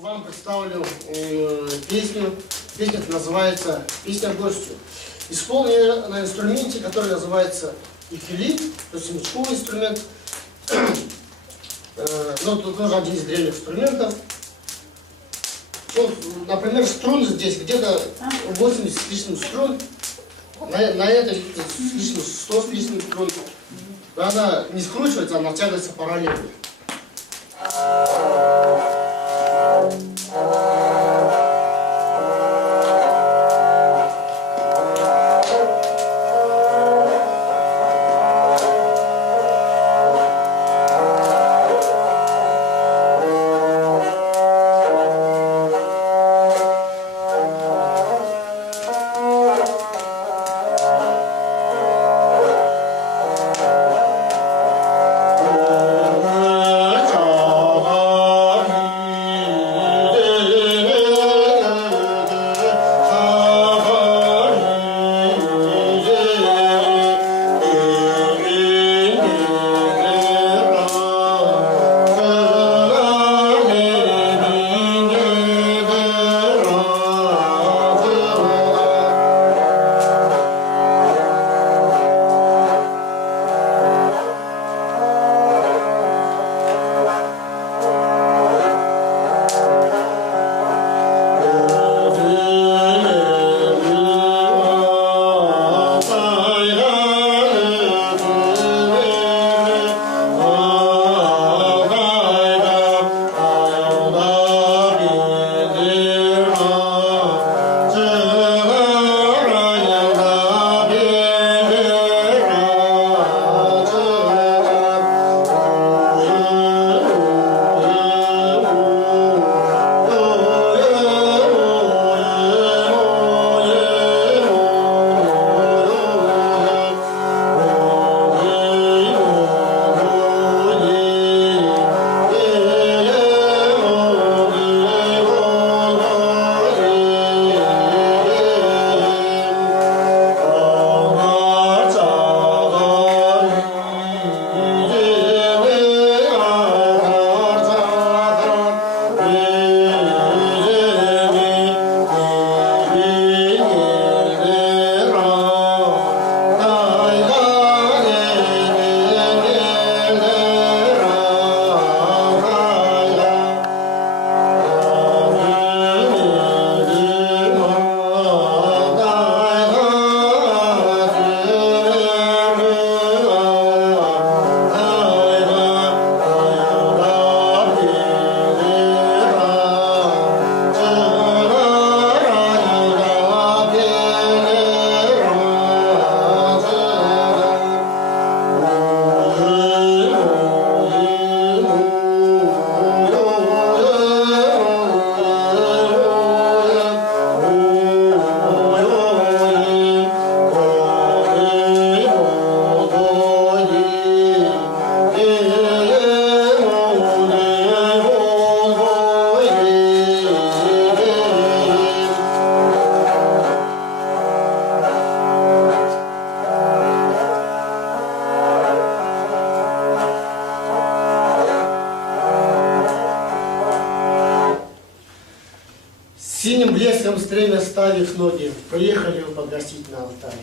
Вам представлю песню. Песня называется «Песня гостю». Исполнена на инструменте, который называется ифили, то есть смычковый инструмент. Но тут тоже один из древних инструментов. Ну, например, струн здесь где-то 80 с лишним струн. На этой с лишним 100 с лишним струн. Она не скручивается, она натягивается параллельно. Синим блеском стремя ставив ноги, приехали вы погостить на Алтай.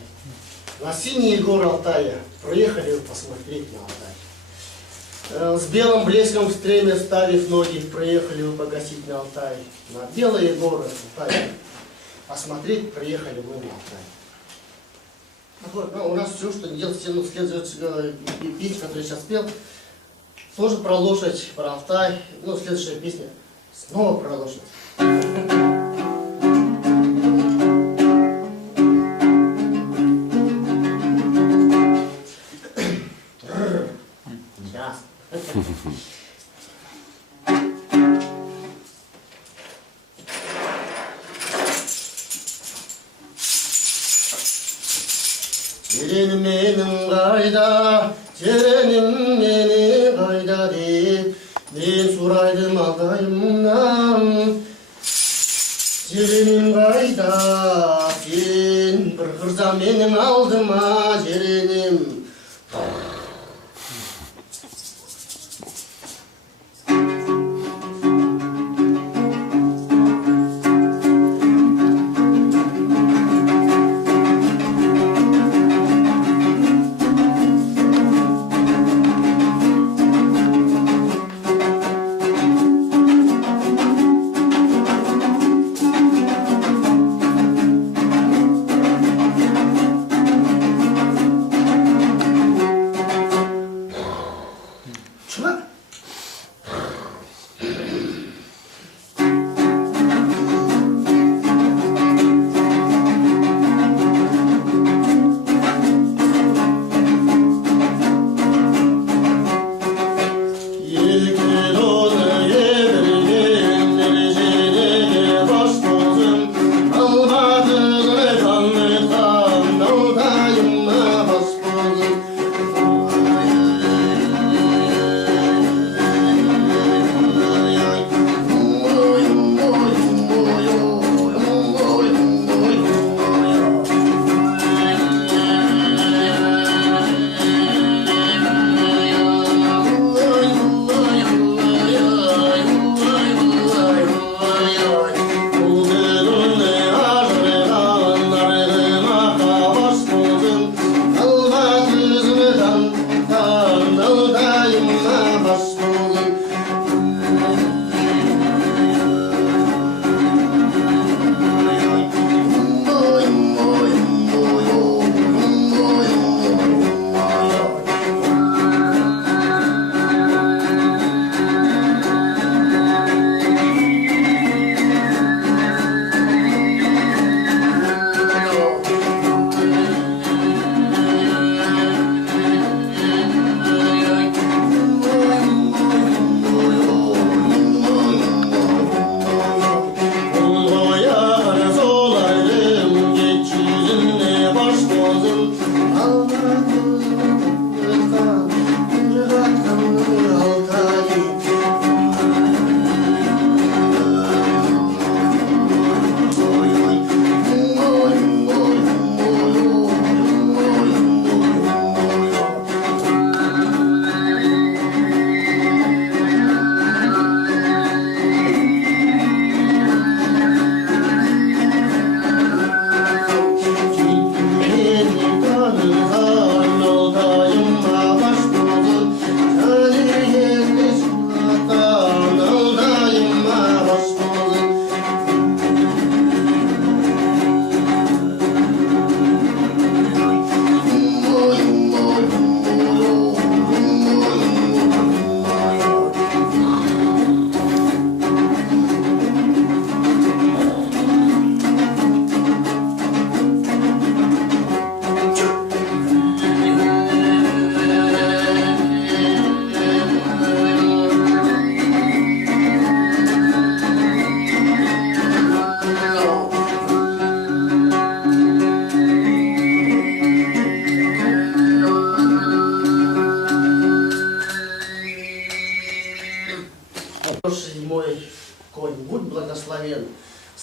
На синие горы Алтая приехали вы посмотреть на Алтай. С белым блеском стремя ставив ноги, приехали вы погостить на Алтай. На белые горы Алтая посмотреть приехали вы на Алтай. Вот, ну, у нас все, что не делать, следующая песня, которую я сейчас спел, тоже про лошадь, про Алтай. Ну, следующая песня снова про лошадь. Cerenim benim kayda, cerenim beni kayda deyip, ben suraydım aldayımdan. Cerenim kayda, sen bir kırza benim aldıma, cerenim.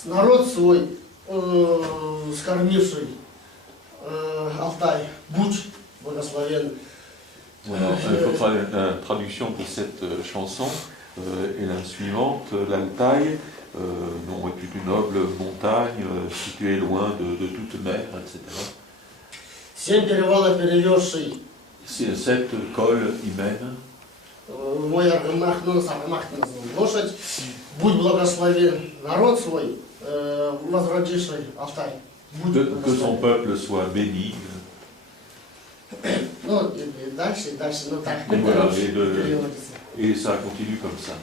народ свой, скормивший Алтай, будь благословен. Alors, il faudra la traduction pour cette chanson est la suivante. L'Altaï, dont est une noble montagne située loin de toute mer, etc. 7 перевалов перевезший. C'est cette colle humaine. Мой Аргамах, ну, Аргамах назвал, лошадь, будь благословен, народ свой, возродивший Алтай. Que son peuple soit béni. Ну, и дальше, ну так. Voilà, et ça continue comme ça.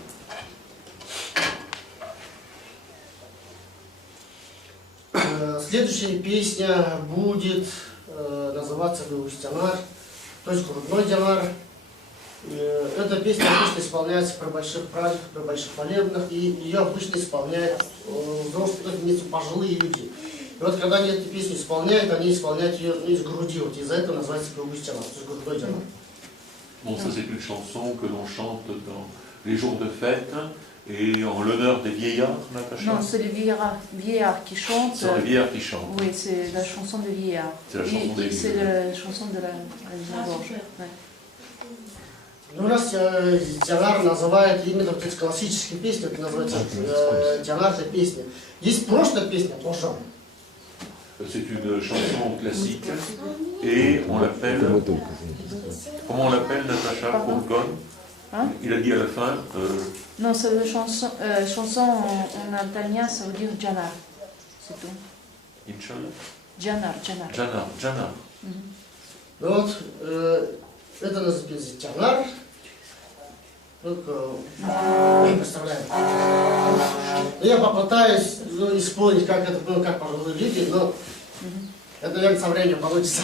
Следующая песня будет называться «Густянар», то есть «Грудной динар». Эта песня обычно исполняется при больших праздниках, при больших молебнах, и ее обычно исполняют взрослые, пожилые люди. И вот когда они эту песню исполняют, они исполняют ее из груди, вот из-за этого называется «Густянар», то есть «Грудной динар». Bon, ça c'est une chanson que l'on chante dans les jours de fête et en l'honneur des vieillards, Natacha. Non, c'est les vieillards qui chantent. C'est les vieillards qui chantent. Oui, c'est la chanson des vieillards. C'est la chanson des vieillards. C'est la chanson de la gorge. Ouais. Ну, раз динар называют именно вот эти классические песни, это называется динарная песня. Есть прошлая песня, тоже. C'est une chanson classique et on l'appelle. Comment on l'appelle, Natacha Kurgon? Hein? Il a dit à la fin. Non, c'est une chanson en italien, ça veut dire Janar. C'est tout. Inch'Allah. Janar. Janar. Ну вот, это называется динар. Не представляю. Я попытаюсь исполнить, как это было, как пожилые люди, но это, наверное, со временем получится.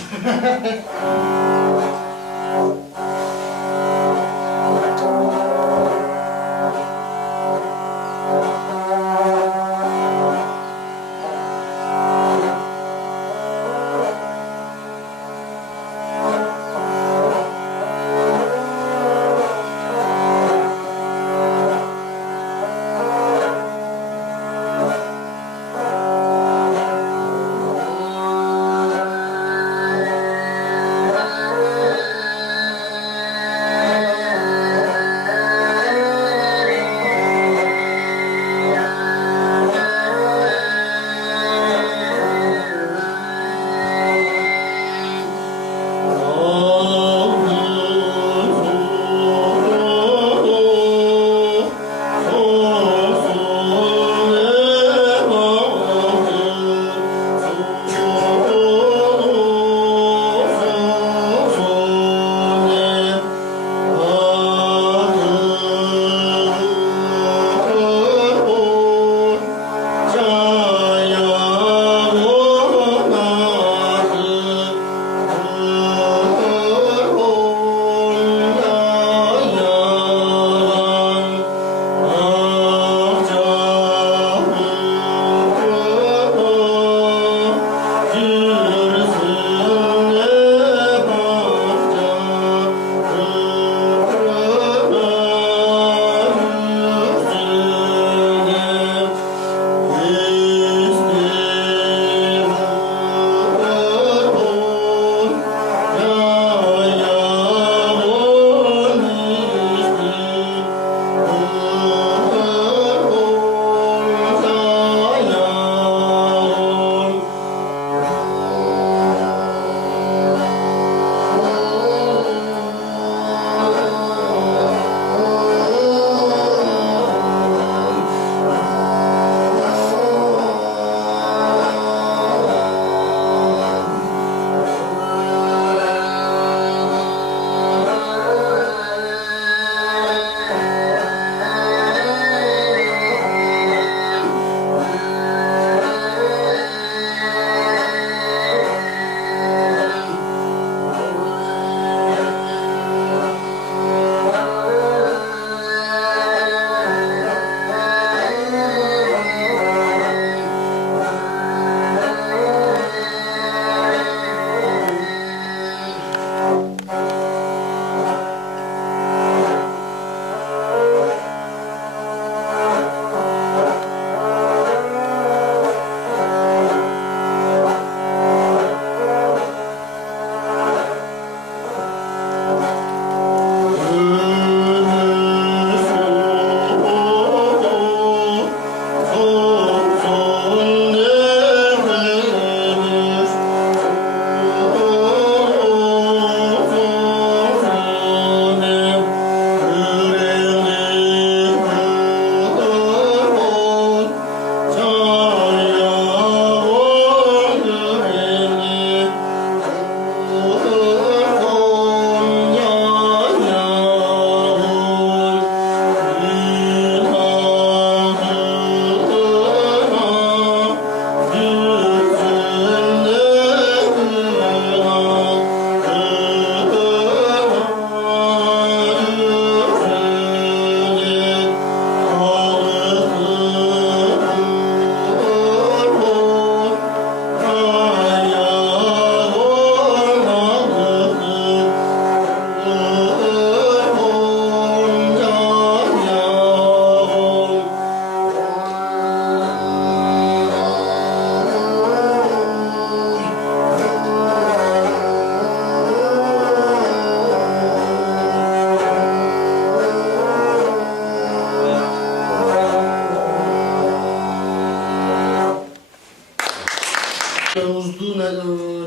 Узду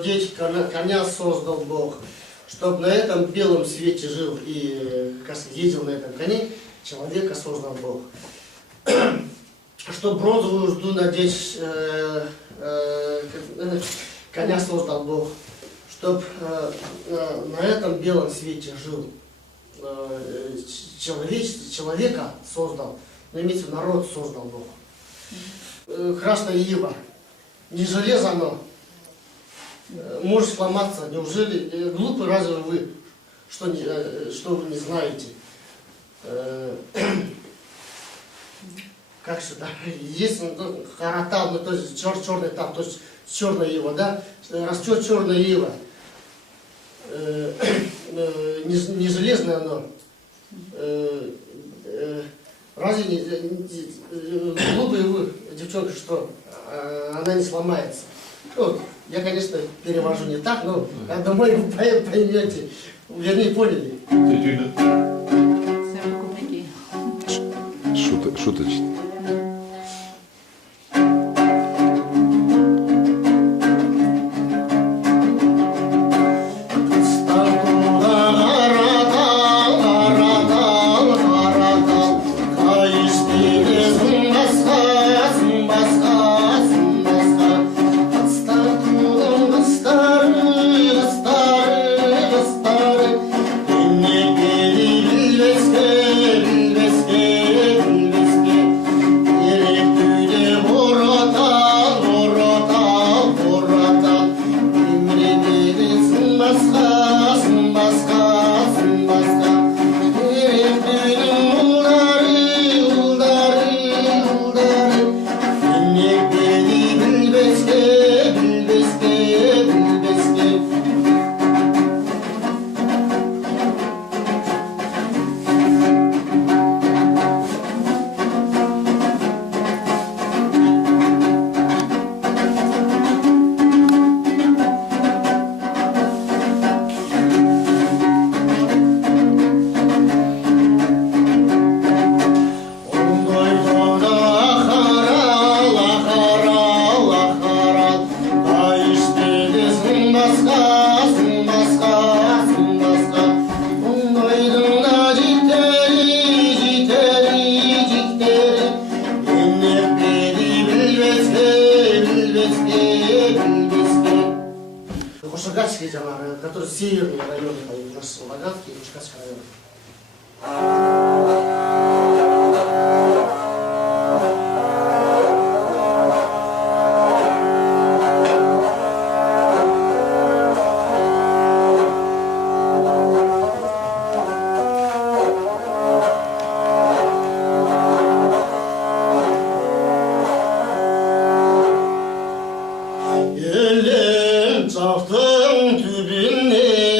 деть коня создал Бог, чтобы на этом белом свете жил и ездил на этом коне, человека создал Бог. Чтобы бронзовую узду надеть, коня создал Бог, чтобы на этом белом свете жил. Человека создал, но имеется в виду, народ создал Бог. Красная ива. Не железо оно. Может сломаться. Неужели глупы разве вы, что вы не знаете? Как сюда? Есть харатал, ну, то есть черный там, то есть черная ива, да? Растет черная ива. Не железное оно. Разве не глупые вы, девчонка, что она не сломается? Ну, я, конечно, перевожу не так, но я думаю, вы поймете, вернее, поняли. C'est un peu compliqué. Шуточно. Кушагатский, который северный район, у нас Лагатский и Кушагатский район. Çaktım tübünden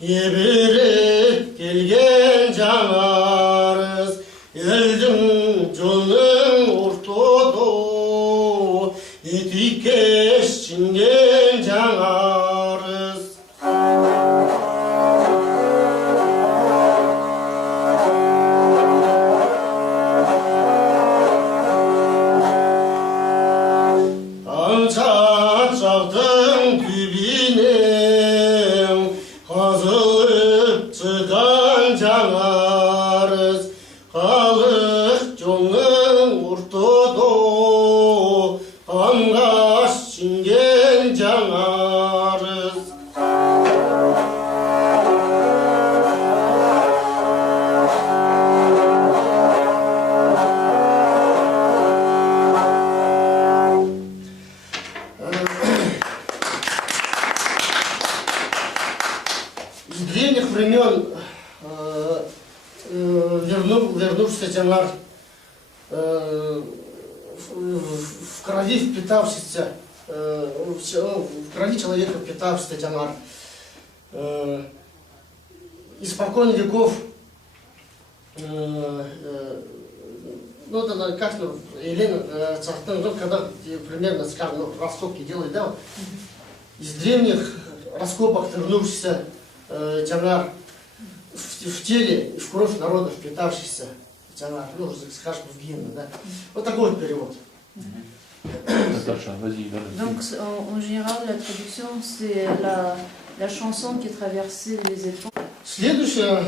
Yebirip gelgen canarız Eldim canım ortada Yetik geçingen canarız Çaktım kübinem Kazılıp çıkan canarız Kalır canım ortada Angaş çingen canarız С древних времен вернувшийся Джанар, в крови впитавшийся, в крови человека впитавшийся Джанар, испокон веков, ну, это как, Елена, когда примерно, скажем, раскопки делали, да, из древних раскопок вернувшийся Джанар в теле и в кровь народа впитавшийся Джанар, ну, скажем, в гимн, да. Вот такой вот перевод. Nastacha, vas-y, donne. Donc en général, la traduction, c'est la chanson qui traversait les époques. Следующая,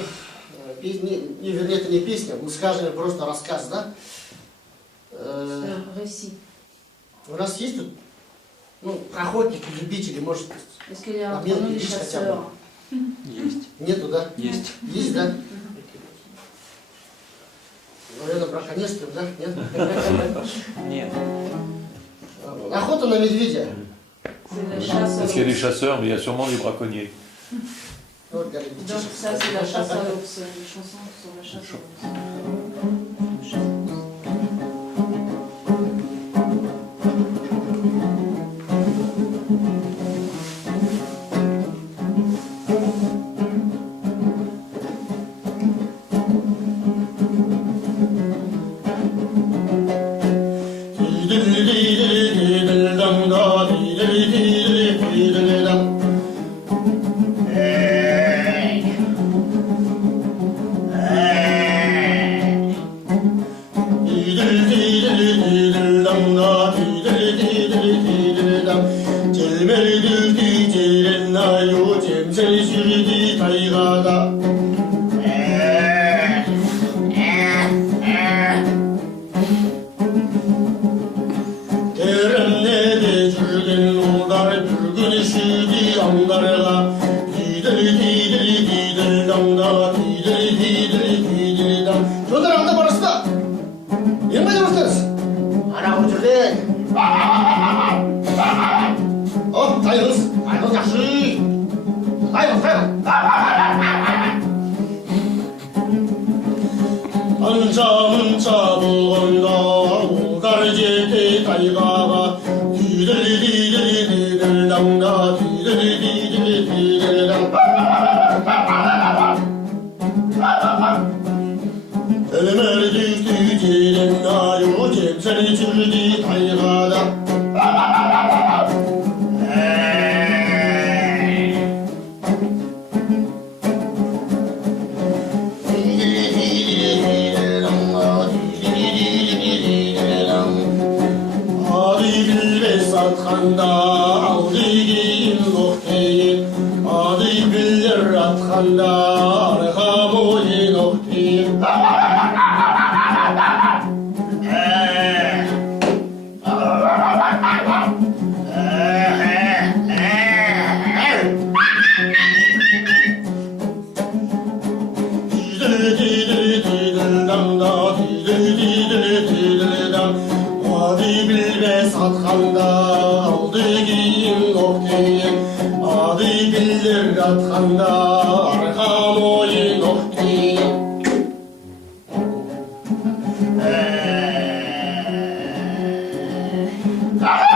вернее, это не песня, мы скажем просто рассказ, да? C'est un récit. У нас есть тут, ну, охотники, любители, может, Est-ce qu'il y a un Обмен nom des видишь хотя бы? chasseurs? Есть. нету, да? Есть. Есть, да? Наверное, браконьерством, да? Нет? Нет. Охота на медведя. C'est la chasse à Parce qu'il y a des l'ours. chasseurs, mais il y a sûrement des braconniers. Вот, для Donc ребятишек. ça, c'est la chasse à l'ours. Les chansons sur la chasse à l'ours. Жолдар анда барасыздар. Не қайда барасыз? Ана бұл жерде. Оп, тайғыз. Тайғыз жақсы. Тайғыз. Анша-мұнша болғанда олдар жетті тайғаға. Дидір-дидір-дидір-даңда, дидір-дидір-дидір-даңда. Ölümer düştü cilen ayu cemseli çürüdü taygada. Adı bilbe satkanda aldı giyin nokteyin. Adı bilir atkanda arka boyu nokteyin. Adı bilbe satkanda aldı giyin nokteyin. Adı bilir atkanda arka boyu nokteyin. Ah!